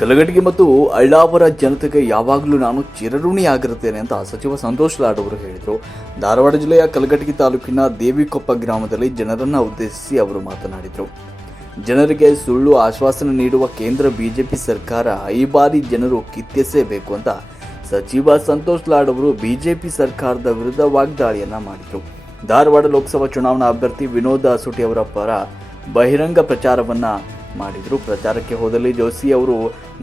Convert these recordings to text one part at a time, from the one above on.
ಕಲಘಟಗಿ ಮತ್ತು ಅಳ್ಳಾವರ ಜನತೆಗೆ ಯಾವಾಗಲೂ ನಾನು ಚಿರಋಣಿಯಾಗಿರುತ್ತೇನೆ ಅಂತ ಸಚಿವ ಸಂತೋಷ್ ಲಾಡ್ ಅವರು ಹೇಳಿದರು. ಧಾರವಾಡ ಜಿಲ್ಲೆಯ ಕಲಘಟಗಿ ತಾಲೂಕಿನ ದೇವಿಕೊಪ್ಪ ಗ್ರಾಮದಲ್ಲಿ ಜನರನ್ನ ಉದ್ದೇಶಿಸಿ ಅವರು ಮಾತನಾಡಿದರು. ಜನರಿಗೆ ಸುಳ್ಳು ಆಶ್ವಾಸನೆ ನೀಡುವ ಕೇಂದ್ರ ಬಿಜೆಪಿ ಸರ್ಕಾರ ಈ ಬಾರಿ ಜನರು ಕಿತ್ತೆಸೇಬೇಕು ಅಂತ ಸಚಿವ ಸಂತೋಷ್ ಲಾಡ್ ಅವರು ಬಿಜೆಪಿ ಸರ್ಕಾರದ ವಿರುದ್ಧ ವಾಗ್ದಾಳಿಯನ್ನ ಮಾಡಿದರು. ಧಾರವಾಡ ಲೋಕಸಭಾ ಚುನಾವಣಾ ಅಭ್ಯರ್ಥಿ ವಿನೋದ್ ಅಸುಟಿ ಅವರ ಪರ ಬಹಿರಂಗ ಪ್ರಚಾರವನ್ನ ಮಾಡಿದರು. ಪ್ರಚಾರಕ್ಕೆ ಹೋದಲ್ಲಿ ಜೋಶಿ ಅವರು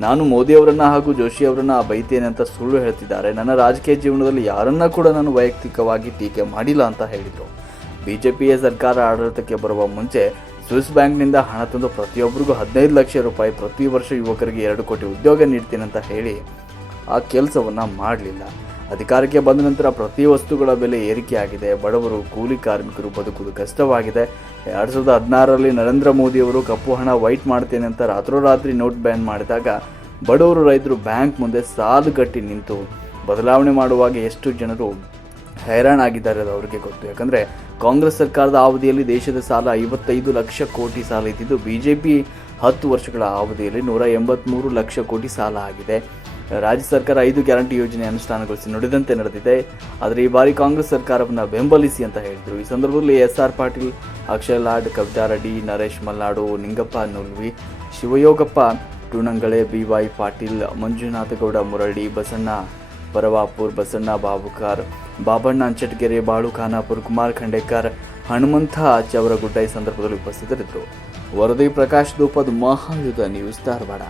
ನಾನು ಮೋದಿ ಅವರನ್ನ ಹಾಗೂ ಜೋಶಿ ಅವರನ್ನ ಬೈತೇನೆ ಅಂತ ಸುಳ್ಳು ಹೇಳ್ತಿದ್ದಾರೆ. ನನ್ನ ರಾಜಕೀಯ ಜೀವನದಲ್ಲಿ ಯಾರನ್ನ ಕೂಡ ನಾನು ವೈಯಕ್ತಿಕವಾಗಿ ಟೀಕೆ ಮಾಡಿಲ್ಲ ಅಂತ ಹೇಳಿದರು. ಬಿಜೆಪಿಯ ಸರ್ಕಾರ ಆಡಳಿತಕ್ಕೆ ಬರುವ ಮುಂಚೆ ಸ್ವಿಸ್ ಬ್ಯಾಂಕ್ನಿಂದ ಹಣ ತಂದು ಪ್ರತಿಯೊಬ್ಬರಿಗೂ ಹದಿನೈದು ಲಕ್ಷ ರೂಪಾಯಿ ಪ್ರತಿ ವರ್ಷ ಯುವಕರಿಗೆ ಎರಡು ಕೋಟಿ ಉದ್ಯೋಗ ನೀಡ್ತೀನಿ ಅಂತ ಹೇಳಿ ಆ ಕೆಲಸವನ್ನು ಮಾಡಲಿಲ್ಲ. ಅಧಿಕಾರಕ್ಕೆ ಬಂದ ನಂತರ ಪ್ರತಿ ವಸ್ತುಗಳ ಬೆಲೆ ಏರಿಕೆಯಾಗಿದೆ. ಬಡವರು ಕೂಲಿ ಕಾರ್ಮಿಕರು ಬದುಕುವುದು ಕಷ್ಟವಾಗಿದೆ. ಎರಡು ಸಾವಿರದ ಹದಿನಾರರಲ್ಲಿ ನರೇಂದ್ರ ಮೋದಿಯವರು ಕಪ್ಪು ಹಣ ವೈಟ್ ಮಾಡ್ತೇನೆ ಅಂತ ರಾತ್ರೋರಾತ್ರಿ ನೋಟ್ ಬ್ಯಾನ್ ಮಾಡಿದಾಗ, ಬಡವರು ರೈತರು ಬ್ಯಾಂಕ್ ಮುಂದೆ ಸಾಲು ಕಟ್ಟಿ ನಿಂತು ಬದಲಾವಣೆ ಮಾಡುವಾಗ ಎಷ್ಟು ಜನರು ಹೈರಾಣಾಗಿದ್ದಾರೆ ಅದು ಅವರಿಗೆ ಗೊತ್ತು. ಯಾಕಂದರೆ ಕಾಂಗ್ರೆಸ್ ಸರ್ಕಾರದ ಅವಧಿಯಲ್ಲಿ ದೇಶದ ಸಾಲ ಐವತ್ತೈದು ಲಕ್ಷ ಕೋಟಿ ಸಾಲ ಇದ್ದಿದ್ದು, ಬಿಜೆಪಿ ಹತ್ತು ವರ್ಷಗಳ ಅವಧಿಯಲ್ಲಿ ನೂರ ಎಂಬತ್ತ್ಮೂರು ಲಕ್ಷ ಕೋಟಿ ಸಾಲ ಆಗಿದೆ. ರಾಜ್ಯ ಸರ್ಕಾರ ಐದು ಗ್ಯಾರಂಟಿ ಯೋಜನೆ ಅನುಷ್ಠಾನಗೊಳಿಸಿ ನುಡಿದಂತೆ ನಡೆದಿದೆ. ಆದರೆ ಈ ಬಾರಿ ಕಾಂಗ್ರೆಸ್ ಸರ್ಕಾರವನ್ನು ಬೆಂಬಲಿಸಿ ಅಂತ ಹೇಳಿದರು. ಈ ಸಂದರ್ಭದಲ್ಲಿ S R Patil, Akshay Lad, Kavita Reddy, Naresh Malnadu, Ningappa Noolvi, Shivayogappa, Toonangale B Y Patil, Manjunathgowda Murali Basanna Paravapur, Basanna Babukar, Babanna Anchatgere, Balu Khanapur, Kumar Khandekar, Hanumantha ಚವರಗುಡ್ಡ ಈ ಸಂದರ್ಭದಲ್ಲಿ ಉಪಸ್ಥಿತರಿದ್ದರು. ವರದಿ ಪ್ರಕಾಶ್ ದೂಪದ್ ಮಹಾಯುಧ ನ್ಯೂಸ್ ಧಾರವಾಡ.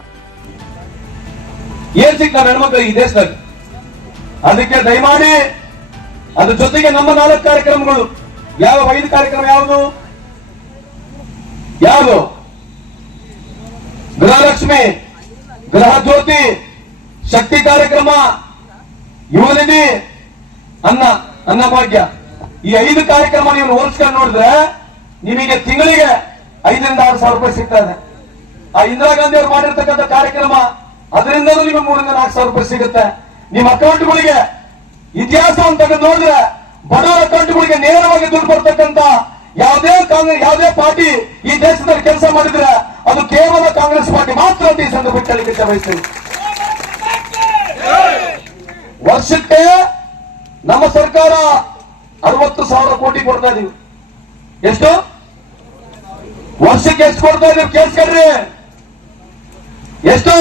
ಏನ್ ಸಿಕ್ಕ ಹೆಣ್ಮಕ್ಳು ಈ ದೇಶದಲ್ಲಿ? ಅದಕ್ಕೆ ದಯಮಾಡಿ ಅದ್ರ ಜೊತೆಗೆ ನಮ್ಮ ನಾಲ್ಕು ಕಾರ್ಯಕ್ರಮಗಳು. ಯಾವ ಐದು ಕಾರ್ಯಕ್ರಮ ಯಾವುದು? ಯಾವುದು? ಗೃಹಲಕ್ಷ್ಮಿ, ಗೃಹ ಜ್ಯೋತಿ, ಶಕ್ತಿ ಕಾರ್ಯಕ್ರಮ, ಯುವನಿಧಿ, ಅನ್ನ ಅನ್ನ ಭಾಗ್ಯ. ಈ ಐದು ಕಾರ್ಯಕ್ರಮ ನೀವು ಹೋಲಿಸ್ಕೊಂಡು ನೋಡಿದ್ರೆ ನಿಮಗೆ ತಿಂಗಳಿಗೆ ಐದರಿಂದ ಆರು ಸಾವಿರ ರೂಪಾಯಿ ಸಿಗ್ತಾ ಇದೆ. ಆ ಇಂದಿರಾ ಗಾಂಧಿ ಅವರು ಮಾಡಿರ್ತಕ್ಕಂಥ ಕಾರ್ಯಕ್ರಮ ಅದರಿಂದಲೂ ನಿಮಗೆ ಮೂರರಿಂದ ನಾಲ್ಕು ಸಾವಿರ ರೂಪಾಯಿ ಸಿಗುತ್ತೆ. ನಿಮ್ಮ ಅಕೌಂಟ್ಗಳಿಗೆ ಇತಿಹಾಸವನ್ನು ತೆಗೆದು ನೋಡಿದ್ರೆ ಬಡವರ ಅಕೌಂಟ್ಗಳಿಗೆ ನೇರವಾಗಿ ದುಡ್ಡು ಬರ್ತಕ್ಕಂತ ಯಾವುದೇ ಕಾಂಗ್ರೆಸ್ ಯಾವುದೇ ಪಾರ್ಟಿ ಈ ದೇಶದಲ್ಲಿ ಕೆಲಸ ಮಾಡಿದ್ರೆ ಅದು ಕೇವಲ ಕಾಂಗ್ರೆಸ್ ಪಾರ್ಟಿ ಮಾತ್ರ ಅಂತ ಈ ಹೇಳಲಿಕ್ಕೆ ಬಯಸ್ತೇನೆ. ವರ್ಷಕ್ಕೆ ನಮ್ಮ ಸರ್ಕಾರ ಅರವತ್ತು ಸಾವಿರ ಕೋಟಿ ಕೊಡ್ತಾ ಇದೀವಿ. ಎಷ್ಟು? ವರ್ಷಕ್ಕೆ ಎಷ್ಟು ಕೊಡ್ತಾ ಇದೀವಿ ಕೇಳಿಸ್ಕೊಡ್ರಿ ಎಷ್ಟು?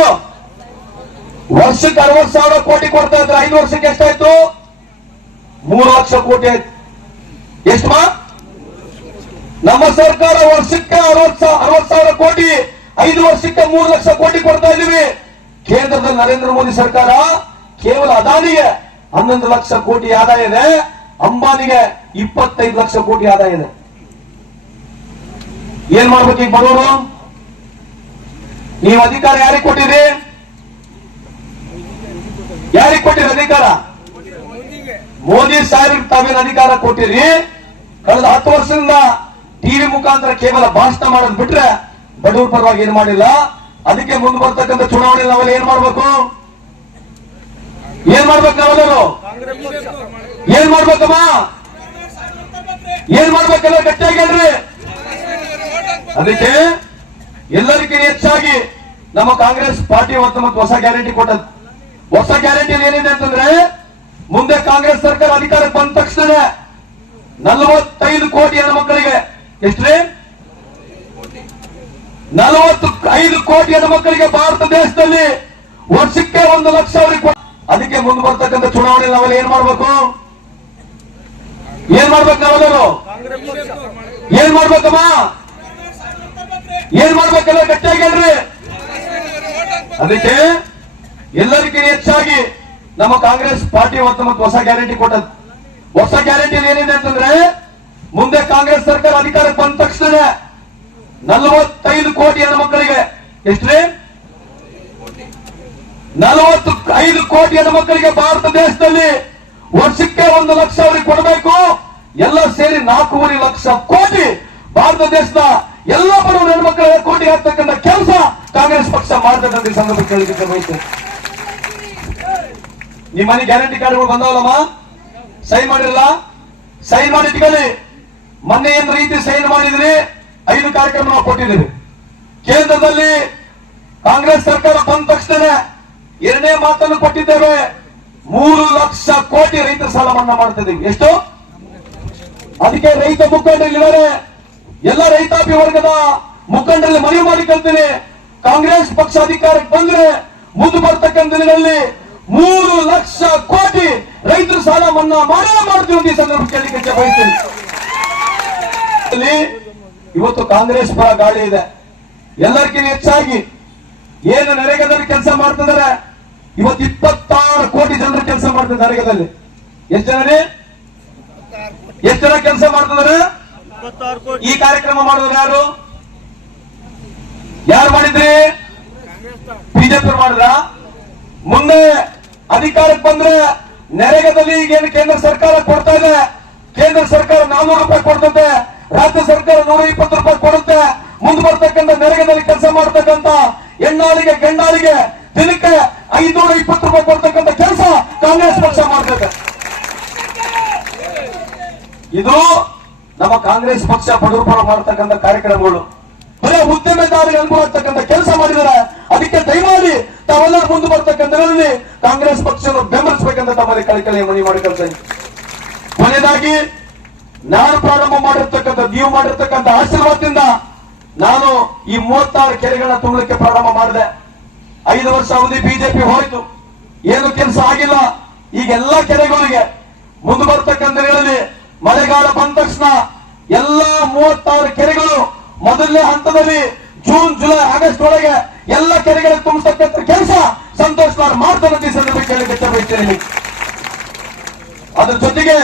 ವರ್ಷಕ್ಕೆ ಅರವತ್ತು ಸಾವಿರ ಕೋಟಿ ಕೊಡ್ತಾ ಇದ್ರೆ ಐದು ವರ್ಷಕ್ಕೆ ಎಷ್ಟಾಯ್ತು? ಮೂರು ಲಕ್ಷ ಕೋಟಿ ಆಯ್ತು. ಎಷ್ಟು ಮಾ? ನಮ್ಮ ಸರ್ಕಾರ ವರ್ಷಕ್ಕೆ ಅರವತ್ ಅರವತ್ ಸಾವಿರ ಕೋಟಿ, ಐದು ವರ್ಷಕ್ಕೆ ಮೂರು ಲಕ್ಷ ಕೋಟಿ ಕೊಡ್ತಾ ಇದೀವಿ ಕೇಂದ್ರದ ನರೇಂದ್ರ ಮೋದಿ ಸರ್ಕಾರ ಕೇವಲ ಅದಾನಿಗೆ ಹನ್ನೊಂದು ಲಕ್ಷ ಕೋಟಿ ಆದಾಯ ಇದೆ, ಅಂಬಾನಿಗೆ ಇಪ್ಪತ್ತೈದು ಲಕ್ಷ ಕೋಟಿ ಆದಾಯ ಇದೆ. ಏನ್ ಮಾಡ್ಬೇಕು ಈಗ ಬರೋರು ನೀವು ಅಧಿಕಾರ ಯಾರಿಗೆ ಕೊಟ್ಟಿರಿ ಯಾರಿಗೆ ಕೊಟ್ಟಿರಿ ಅಧಿಕಾರ ಮೋದಿ ಸಾಹೇಬ್ ತಾವೇನು ಅಧಿಕಾರ ಕೊಟ್ಟಿರಿ? ಕಳೆದ ಹತ್ತು ವರ್ಷದಿಂದ ಟಿವಿ ಮುಖಾಂತರ ಕೇವಲ ಭಾಷಣ ಮಾಡೋದ್ ಬಿಟ್ರೆ ಬಡವರ ಪರವಾಗಿ ಏನ್ ಮಾಡಿಲ್ಲ? ಅದಕ್ಕೆ ಮುಂದೆ ಬರ್ತಕ್ಕಂಥ ಚುನಾವಣೆ ನಾವೆಲ್ಲ ಏನ್ ಮಾಡ್ಬೇಕು? ಏನ್ ಮಾಡ್ಬೇಕು ನಾವೆಲ್ಲರೂ? ಏನ್ ಮಾಡ್ಬೇಕಮ್ಮ? ಏನ್ ಮಾಡ್ಬೇಕಲ್ಲ ಗಟ್ಟಿಯಾಗಿ ಹೇಳ್ರಿ. ಅದಕ್ಕೆ ಎಲ್ಲರಿಗಿಂತ ಹೆಚ್ಚಾಗಿ ನಮ್ಮ ಕಾಂಗ್ರೆಸ್ ಪಾರ್ಟಿ ಮತ್ತು ಹೊಸ ಗ್ಯಾರಂಟಿ ಕೊಟ್ಟದ್ದು. ಹೊಸ ಗ್ಯಾರಂಟಿ ಏನಿದೆ ಅಂತಂದ್ರೆ ಮುಂದೆ ಕಾಂಗ್ರೆಸ್ ಸರ್ಕಾರ ಅಧಿಕಾರಕ್ಕೆ ಬಂದ ತಕ್ಷಣ ನಲವತ್ತೈದು ಕೋಟಿ ಹೆಣ್ಮಕ್ಕಳಿಗೆ ಎಷ್ಟ್ರಿ? ನಲವತ್ತು ಐದು ಕೋಟಿ ಹೆಣ್ಮಕ್ಕಳಿಗೆ ಭಾರತ ದೇಶದಲ್ಲಿ ವರ್ಷಕ್ಕೆ ಒಂದು ಲಕ್ಷ ಅವರಿಗೆ ಅದಕ್ಕೆ ಮುಂದೆ ಬರ್ತಕ್ಕಂಥ ಚುನಾವಣೆ ನಾವೆಲ್ಲ ಏನ್ ಮಾಡ್ಬೇಕು? ಏನ್ ಮಾಡ್ಬೇಕು ನಾವೆಲ್ಲರೂ? ಏನ್ ಮಾಡ್ಬೇಕಮ್ಮ? ಏನ್ ಮಾಡ್ಬೇಕಲ್ಲ ಗಟ್ಟಿಯಾಗಿ ಅದಕ್ಕೆ ಎಲ್ಲರಿಗೂ ಹೆಚ್ಚಾಗಿ ನಮ್ಮ ಕಾಂಗ್ರೆಸ್ ಪಾರ್ಟಿ ಮತ್ತು ಮತ್ತು ಹೊಸ ಗ್ಯಾರಂಟಿ ಕೊಟ್ಟದ್ದು. ಹೊಸ ಗ್ಯಾರಂಟಿ ಏನಿದೆ ಅಂತಂದ್ರೆ, ಮುಂದೆ ಕಾಂಗ್ರೆಸ್ ಸರ್ಕಾರ ಅಧಿಕಾರಕ್ಕೆ ಬಂದ ತಕ್ಷಣ ನಲವತ್ತೈದು ಕೋಟಿ ಹೆಣ್ಮಕ್ಕಳಿಗೆ ಎಷ್ಟ್ರಿ? ನಲವತ್ತು ಐದು ಕೋಟಿ ಹೆಣ್ಮಕ್ಕಳಿಗೆ ಭಾರತ ದೇಶದಲ್ಲಿ ವರ್ಷಕ್ಕೆ ಒಂದು ಲಕ್ಷ ಅವರಿಗೆ ಕೊಡಬೇಕು. ಎಲ್ಲ ಸೇರಿ ನಾಲ್ಕೂವರೆ ಲಕ್ಷ ಕೋಟಿ ಭಾರತ ದೇಶದ ಎಲ್ಲ ಬಡವರ ಹೆಣ್ಮಕ್ಕಳಿಗೆ ಕೋಟಿ ಹಾಕ್ತಕ್ಕಂಥ ಕೆಲಸ ಕಾಂಗ್ರೆಸ್ ಪಕ್ಷ ಮಾಡ್ತಕ್ಕಂಥ ಸಂದರ್ಭ ಸಂದರ್ಭಕ್ಕೆ ನಿಮ್ಮ ಮನೆ ಗ್ಯಾರಂಟಿ ಕಾರ್ಡ್ಗಳು ಬಂದವಲ್ಲಮ್ಮ? ಸೈನ್ ಮಾಡಿರಲ್ಲ? ಸೈನ್ ಮಾಡಿ ಮೊನ್ನೆ ಏನ್ ರೀತಿ ಸೈನ್ ಮಾಡಿದ್ರಿ? ಐದು ಕಾರ್ಯಕ್ರಮ ನಾವು ಕೊಟ್ಟಿದ್ದೀವಿ. ಕೇಂದ್ರದಲ್ಲಿ ಕಾಂಗ್ರೆಸ್ ಸರ್ಕಾರ ಬಂದ ತಕ್ಷಣ ಎರಡನೇ ಮಾತನ್ನು ಕೊಟ್ಟಿದ್ದೇವೆ. ಮೂರು ಲಕ್ಷ ಕೋಟಿ ರೈತರ ಸಾಲ ಮನ್ನಾ ಮಾಡ್ತಿದ್ದೀವಿ. ಎಷ್ಟು? ಅದಕ್ಕೆ ರೈತ ಮುಖಂಡರಿದ್ದಾರೆ ಎಲ್ಲ ರೈತಾಪಿ ವರ್ಗದ ಮುಖಂಡರಲ್ಲಿ ಮನವಿ ಮಾಡಿಕೊಳ್ತೀನಿ ಕಾಂಗ್ರೆಸ್ ಪಕ್ಷ ಅಧಿಕಾರಕ್ಕೆ ಬಂದ್ರೆ ಮುಂದೆ ಬರ್ತಕ್ಕಂಥ ದಿನಗಳಲ್ಲಿ ಮೂರು ಲಕ್ಷ ಕೋಟಿ ರೈತರು ಸಾಲ ಮನ್ನಾ ಮಾಡೇ ಮಾಡ್ತೀವಿ ಅಂತ ಈ ಸಂದರ್ಭ ಕೇಳಿಕೆ ಬಯಸ್ತೀನಿ. ಇವತ್ತು ಕಾಂಗ್ರೆಸ್ ಪರ ಗಾಳಿ ಇದೆ. ಎಲ್ಲರಿಗಿಂತ ಹೆಚ್ಚಾಗಿ ಏನು ನರೇಗಾದಲ್ಲಿ ಕೆಲಸ ಮಾಡ್ತಿದ್ದಾರೆ? ಇವತ್ತು ಇಪ್ಪತ್ತಾರು ಕೋಟಿ ಜನರು ಕೆಲಸ ಮಾಡ್ತಿದ್ದಾರೆ ನರೇಗಾದಲ್ಲಿ. ಎಷ್ಟು ಜನರೇ? ಎಷ್ಟು ಜನ ಕೆಲಸ ಮಾಡ್ತಿದ್ದಾರೆ? ಈ ಕಾರ್ಯಕ್ರಮ ಮಾಡಿದ್ರು ಯಾರು? ಯಾರು ಮಾಡಿದ್ರಿ? ಬಿಜೆಪಿ ಮಾಡಿದ್ರ? ಮುಂದೆ ಅಧಿಕಾರಕ್ಕೆ ಬಂದ್ರೆ ನೆರೆಗದಲ್ಲಿ ಈಗೇನು ಕೇಂದ್ರ ಸರ್ಕಾರ ಕೊಡ್ತಾ ಇದೆ, ಕೇಂದ್ರ ಸರ್ಕಾರ ನಾನ್ನೂರು ರೂಪಾಯಿ ಕೊಡ್ತದೆ ರಾಜ್ಯ ಸರ್ಕಾರ ನೂರ ಇಪ್ಪತ್ತು ರೂಪಾಯಿ ಕೊಡುತ್ತೆ, ಮುಂದೆ ಬರ್ತಕ್ಕಂಥ ನೆರೆಗದಲ್ಲಿ ಕೆಲಸ ಮಾಡ್ತಕ್ಕಂಥ ಹೆಣ್ಣಾಳಿಗೆ, ಗಂಡಾಳಿಗೆ ದಿನಕ್ಕೆ ಐದುನೂರ ಇಪ್ಪತ್ತು ರೂಪಾಯಿ ಕೊಡ್ತಕ್ಕಂಥ ಕೆಲಸ ಕಾಂಗ್ರೆಸ್ ಪಕ್ಷ ಮಾಡ್ತದೆ. ಇದು ನಮ್ಮ ಕಾಂಗ್ರೆಸ್ ಪಕ್ಷ ಬಡವರ ಮಾಡತಕ್ಕಂಥ ಕಾರ್ಯಕ್ರಮಗಳು. ಬರೀ ಉದ್ಯಮೆದಾರರಿಗೆ ಅನುಕೂಲ ಆಗ್ತಕ್ಕಂಥ ಕೆಲಸ ಮಾಡಿದರೆ ಅದಕ್ಕೆ ದಯಮಾಡಿ ತಾವೆಲ್ಲರೂ ಮುಂದೆ ಬರ್ತಕ್ಕಂಥದ್ರಲ್ಲಿ ಕಾಂಗ್ರೆಸ್ ಪಕ್ಷವನ್ನು ಬೆಂಬಲಿಸಬೇಕಂತ ತಮ್ಮಲ್ಲಿ ಕಳಕಳಿ ಮನವಿ ಮಾಡಿಕೊಳ್ತೇನೆ ಕೊನೆಯದಾಗಿ, ನಾನು ಪ್ರಾರಂಭ ಮಾಡಿರ್ತಕ್ಕಂಥ, ನೀವು ಮಾಡಿರ್ತಕ್ಕಂಥ ಆಶೀರ್ವಾದದಿಂದ ನಾನು ಈ ಮೂವತ್ತಾರು ಕೆರೆಗಳನ್ನ ತುಂಬಲಿಕ್ಕೆ ಪ್ರಾರಂಭ ಮಾಡಿದೆ. ಐದು ವರ್ಷ ಅವಧಿ ಬಿಜೆಪಿ ಹೋಯ್ತು. ಏನು ಕೆಲಸ ಆಗಿಲ್ಲ. ಈಗ ಎಲ್ಲಾ ಕೆರೆಗಳಿಗೆ ಮುಂದೆ ಬರ್ತಕ್ಕಂಥ ಮಳೆಗಾಲ ಬಂದ ತಕ್ಷಣ ಎಲ್ಲಾ ಮೂವತ್ತಾರು ಕೆರೆಗಳು ಮೊದಲನೇ ಹಂತದಲ್ಲಿ ಜೂನ್, ಜುಲೈ, ಆಗಸ್ಟ್ ಒಳಗೆ ಎಲ್ಲ ಕೆರೆಗಳ ತುಂಬತಕ್ಕಂಥ ಕೆಲಸ ಸಂತೋಷ್ ಕುಮಾರ್ ಸಂದರ್ಭಕ್ಕೆ ಈ ಸಂದರ್ಭ ಕೇಳಲಿಕ್ಕೆ ಬಯಸ್ತೇನೆ ಅದ್ರ ಜೊತೆಗೆ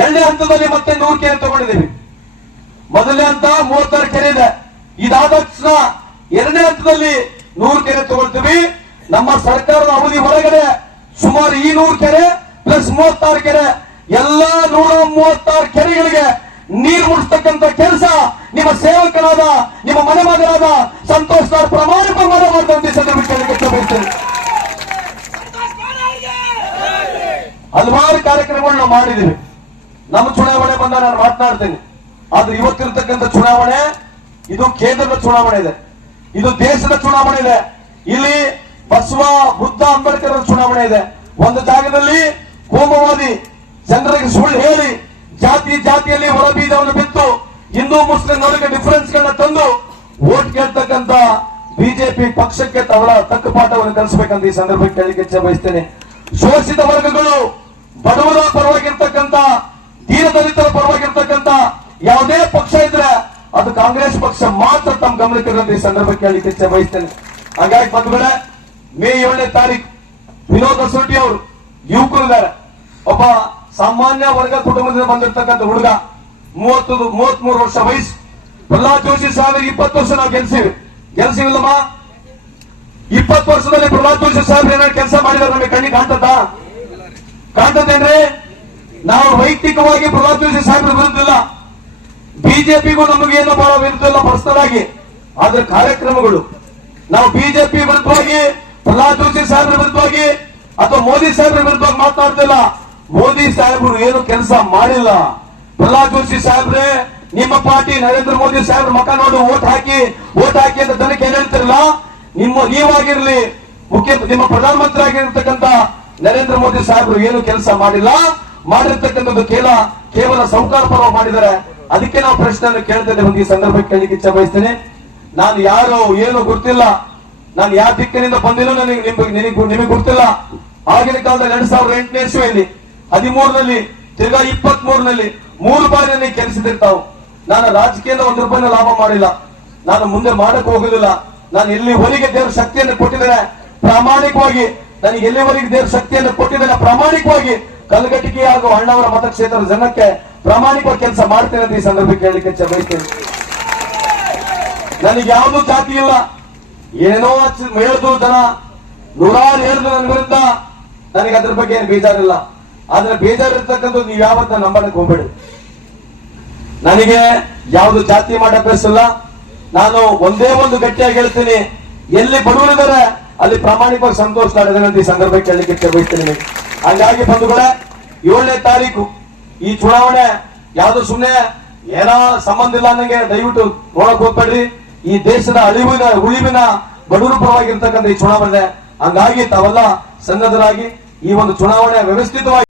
ಎರಡನೇ ಹಂತದಲ್ಲಿ ಮತ್ತೆ ನೂರು ಕೆರೆ ತಗೊಂಡಿದ್ದೀವಿ. ಮೊದಲನೇ ಹಂತ ಮೂವತ್ತಾರು ಕೆರೆ ಇದೆ. ಇದಾದ ತಕ್ಷಣ ಎರಡನೇ ಹಂತದಲ್ಲಿ ನೂರು ಕೆರೆ ತಗೊಳ್ತೀವಿ. ನಮ್ಮ ಸರ್ಕಾರದ ಅವಧಿ ಹೊರಗಡೆ ಸುಮಾರು ಈ ನೂರು ಕೆರೆ ಪ್ಲಸ್ ಮೂವತ್ತಾರು ಕೆರೆ. ಎಲ್ಲಾ ನೂರ ಮೂವತ್ತಾರು ಕೆರೆಗಳಿಗೆ ನೀರು ಮುಡಿಸ್ತಕ್ಕಂಥ ಕೆಲಸ ನಿಮ್ಮ ಸೇವಕನಾದ, ನಿಮ್ಮ ಮನೆ ಮಗನಾದ ಸಂತೋಷ್ ಸರ್ ಬಯಸ್ತೇನೆ ಹಲವಾರು ಕಾರ್ಯಕ್ರಮಗಳು ನಾವು ಮಾಡಿದ್ದೀವಿ. ನಮ್ಮ ಚುನಾವಣೆ ಬಂದ ನಾನು ಮಾತನಾಡ್ತೇನೆ. ಆದ್ರೆ ಇವತ್ತಿರ್ತಕ್ಕಂಥ ಚುನಾವಣೆ, ಇದು ಕೇಂದ್ರದ ಚುನಾವಣೆ ಇದೆ. ಇದು ದೇಶದ ಚುನಾವಣೆ ಇದೆ. ಇಲ್ಲಿ ಬಸವ, ಬುದ್ಧ, ಅಂಬೇಡ್ಕರ್ ಚುನಾವಣೆ ಇದೆ. ಒಂದು ಜಾಗದಲ್ಲಿ ಕೋಮವಾದಿ, ಜನರಿಗೆ ಸುಳ್ಳು ಹೇಳಿ, ಜಾತಿ ಜಾತಿಯಲ್ಲಿ ಒಳಬೀಜವನ್ನು ಬಿತ್ತು, ಹಿಂದೂ, ಮುಸ್ಲಿಂ ನಡುವೆ ಡಿಫರೆನ್ಸ್ ಗಳನ್ನ ತಂದು ಓಟ್ ಕೇಳ್ತಕ್ಕಂತ ಬಿಜೆಪಿ ಪಕ್ಷಕ್ಕೆ ತವಳ ತಕ್ಕ ಪಾಠವನ್ನು ಕಲಿಸಬೇಕಂತ ಈ ಸಂದರ್ಭಕ್ಕೆ ಕೇಳಲಿಕ್ಕೆ ಬಯಸ್ತೇನೆ. ಶೋಷಿತ ವರ್ಗಗಳು ಬಡವರ ಪರವಾಗಿರ್ತಕ್ಕಂತ ದೀನದಲಿತರ ಪರವಾಗಿರ್ತಕ್ಕಂತ ಯಾವುದೇ ಪಕ್ಷ ಇದ್ರೆ ಅದು ಕಾಂಗ್ರೆಸ್ ಪಕ್ಷ ಮಾತ್ರ ತಮ್ಮ ಗಮನಕ್ಕೆ ಈ ಸಂದರ್ಭಕ್ಕೆ ಕೇಳಲಿಕ್ಕೆ ಬಯಸ್ತೇನೆ. ಹಾಗಾಗಿ ಬಂದ್ಬಿಡ ಮೇ ಏಳನೇ ತಾರೀಕು ವಿನೋದ್ ಕಸೋಟಿ ಅವರು ಯುವಕರಿದ್ದಾರೆ. ಒಬ್ಬ ಸಾಮಾನ್ಯ ವರ್ಗ ಕುಟುಂಬದಿಂದ ಬಂದಿರತಕ್ಕಂಥ ಹುಡುಗ, ಮೂವತ್ತು ಮೂವತ್ತ್ ಮೂರು ವರ್ಷ ವಯಸ್ಸು, ಪ್ರಹ್ಲಾದ್ ಜೋಶಿ ಸಾವಿರ ಇಪ್ಪತ್ತು ವರ್ಷ ನಾವು ಗೆಲ್ಸಿವಿ. ಗೆಲ್ಸಿವಿಲ್ಲಮ್ಮ ಇಪ್ಪತ್ತು ವರ್ಷದಲ್ಲಿ ಪ್ರಹ್ಲಾದ್ ಜೋಶಿ ಸಾಹೇಬ್ರು ಏನಾದ್ರು ಕೆಲಸ ಮಾಡಿದಾರೆ ನಮಗೆ ಕಣ್ಣಿಗೆ ಕಾಣ್ತದ? ಕಾಣ್ತದೇನ್ರಿ? ನಾವು ವೈಯಕ್ತಿಕವಾಗಿ ಪ್ರಹ್ಲಾದ್ ಜೋಶಿ ಸಾಹೇಬ್ರ ವಿರುದ್ಧಿಲ್ಲ ಬಿಜೆಪಿಗೂ ನಮಗೇನು ಬಹಳ ವಿರುದ್ಧ ಇಲ್ಲ ಪರ್ಸನಲ್ ಆಗಿ ಆದ್ರೆ ಕಾರ್ಯಕ್ರಮಗಳು. ನಾವು ಬಿಜೆಪಿ ವಿರುದ್ಧವಾಗಿ, ಪ್ರಹ್ಲಾದ್ ಜೋಶಿ ಸಾಹೇಬ್ರ ವಿರುದ್ಧವಾಗಿ, ಅಥವಾ ಮೋದಿ ಸಾಹೇಬ್ರ ವಿರುದ್ಧವಾಗಿ ಮಾತನಾಡ್ತಿಲ್ಲ ಮೋದಿ ಸಾಹೇಬ್ರು ಏನು ಕೆಲಸ ಮಾಡಿಲ್ಲ. ಪ್ರಹ್ಲಾದ್ ಜೋಶಿ ಸಾಹೇಬ್ರೆ ನಿಮ್ಮ ಪಾರ್ಟಿ ನರೇಂದ್ರ ಮೋದಿ ಸಾಹೇಬ್ರ ಮಕ ನೋಡು ಓಟ್ ಹಾಕಿ ಓಟ್ ಹಾಕಿ ಅಂತ ಜನಕ್ಕೆ ಏನಂತಿರಲ್ಲ ನಿಮ್ಮ, ನೀವಾಗಿರ್ಲಿ ಮುಖ್ಯ, ನಿಮ್ಮ ಪ್ರಧಾನಮಂತ್ರಿ ಆಗಿರ್ತಕ್ಕಂಥ ನರೇಂದ್ರ ಮೋದಿ ಸಾಹೇಬರು ಏನು ಕೆಲಸ ಮಾಡಿಲ್ಲ? ಮಾಡಿರ್ತಕ್ಕಂಥದ್ದು ಕೇವಲ ಕೇವಲ ಸೌಕಾರ ಪರ್ವ ಮಾಡಿದ್ದಾರೆ. ಅದಕ್ಕೆ ನಾವು ಪ್ರಶ್ನೆಯನ್ನು ಕೇಳ್ತೇನೆ ಒಂದು ಈ ಸಂದರ್ಭಕ್ಕೆ ಕೇಳಲಿಕ್ಕೆ ಇಚ್ಛೆ ಬಯಸ್ತೇನೆ ನಾನು ಯಾರು ಏನು ಗೊತ್ತಿಲ್ಲ. ನಾನು ಯಾವ ದಿಕ್ಕಿನಿಂದ ಬಂದಿಲ್ಲ ನನಗೆ ನಿಮಗೆ ನಿಮಗೆ ನಿಮಗೆ ಗೊತ್ತಿಲ್ಲ. ಆಗಿನ ಕಾಲದಲ್ಲಿ ಎರಡ್ ಸಾವಿರದ ಎಂಟನೇ ಇಸ್ವಿಯಲ್ಲಿ, ಹದಿಮೂರರಲ್ಲಿ, ತಿರ್ಗಾ ಇಪ್ಪತ್ತ್ ಮೂರನಲ್ಲಿ ಮೂರು ಬಾರಿ ನನಗೆ ಕೆಲಸದಿರ್ತಾವು ನಾನು ರಾಜಕೀಯದ ಒಂದು ರೂಪಾಯಿನ ಲಾಭ ಮಾಡಿಲ್ಲ. ನಾನು ಮುಂದೆ ಮಾಡಕ್ ಹೋಗುದಿಲ್ಲ ನಾನು ಎಲ್ಲಿವರೆಗೆ ದೇವ್ರ ಶಕ್ತಿಯನ್ನು ಕೊಟ್ಟಿದ್ದೇನೆ? ಪ್ರಾಮಾಣಿಕವಾಗಿ ನನಗೆ ಎಲ್ಲಿವರೆಗೆ ದೇವ್ರ ಶಕ್ತಿಯನ್ನು ಕೊಟ್ಟಿದ್ದೇನೆ? ಪ್ರಾಮಾಣಿಕವಾಗಿ ಕಲಘಟಿಕೆ ಹಾಗೂ ಅಣ್ಣವರ ಮತಕ್ಷೇತ್ರದ ಜನಕ್ಕೆ ಪ್ರಾಮಾಣಿಕವಾಗಿ ಕೆಲಸ ಮಾಡ್ತೇನೆ ಅಂತ ಈ ಸಂದರ್ಭಕ್ಕೆ ಹೇಳಲಿಕ್ಕೆ ಬಯಸ್ತೇನೆ ನನಗೆ ಯಾವುದು ಜಾತಿ ಇಲ್ಲ. ಏನೋ ಹೇಳಿದ್ರು ಜನ, ನೂರಾರು ಹೇಳಿದ್ರು ನನ್ನ ವಿರುದ್ಧ ನನಗೆ ಅದ್ರ ಬಗ್ಗೆ ಏನು ಬೇಜಾರಿಲ್ಲ. ಆದ್ರೆ ಬೇಜಾರಿರ್ತಕ್ಕಂಥದ್ದು ನೀವು ಯಾವತ್ತ ನಂಬಣಕ್ಕೆ ಹೋಗ್ಬೇಡಿ. ನನಗೆ ಯಾವುದು ಜಾತಿ ಮಾಡ ಅಭ್ಯಾಸ ನಾನು ಒಂದೇ ಒಂದು ಗಟ್ಟಿಯಾಗಿ ಹೇಳ್ತೀನಿ. ಎಲ್ಲಿ ಬಡವರಿದ್ದಾರೆ, ಅಲ್ಲಿ ಪ್ರಾಮಾಣಿಕವಾಗಿ ಸಂತೋಷ ಈ ಸಂದರ್ಭಕ್ಕೆ ಹೇಳಲಿಕ್ಕೆ ಇಚ್ಛೆ ಬಯಸ್ತೀನಿ ಹಂಗಾಗಿ ಬಂಧುಗಳೇ, ಏಳನೇ ತಾರೀಕು, ಈ ಚುನಾವಣೆ ಯಾವ್ದು ಸುಮ್ಮನೆ ಏನೋ ಸಂಬಂಧ ಇಲ್ಲ ನನಗೆ ದಯವಿಟ್ಟು ನೋಡಕ್ ಹೋಗ್ಬೇಡ್ರಿ. ಈ ದೇಶದ ಅಳಿವಿನ, ಉಳಿವಿನ ಬಡವರ ಪರವಾಗಿರ್ತಕ್ಕಂಥ ಈ ಚುನಾವಣೆ, ಹಂಗಾಗಿ ತಾವೆಲ್ಲ ಸನ್ನದ್ಧರಾಗಿ ಈ ಒಂದು ಚುನಾವಣೆ ವ್ಯವಸ್ಥಿತವಾಗಿ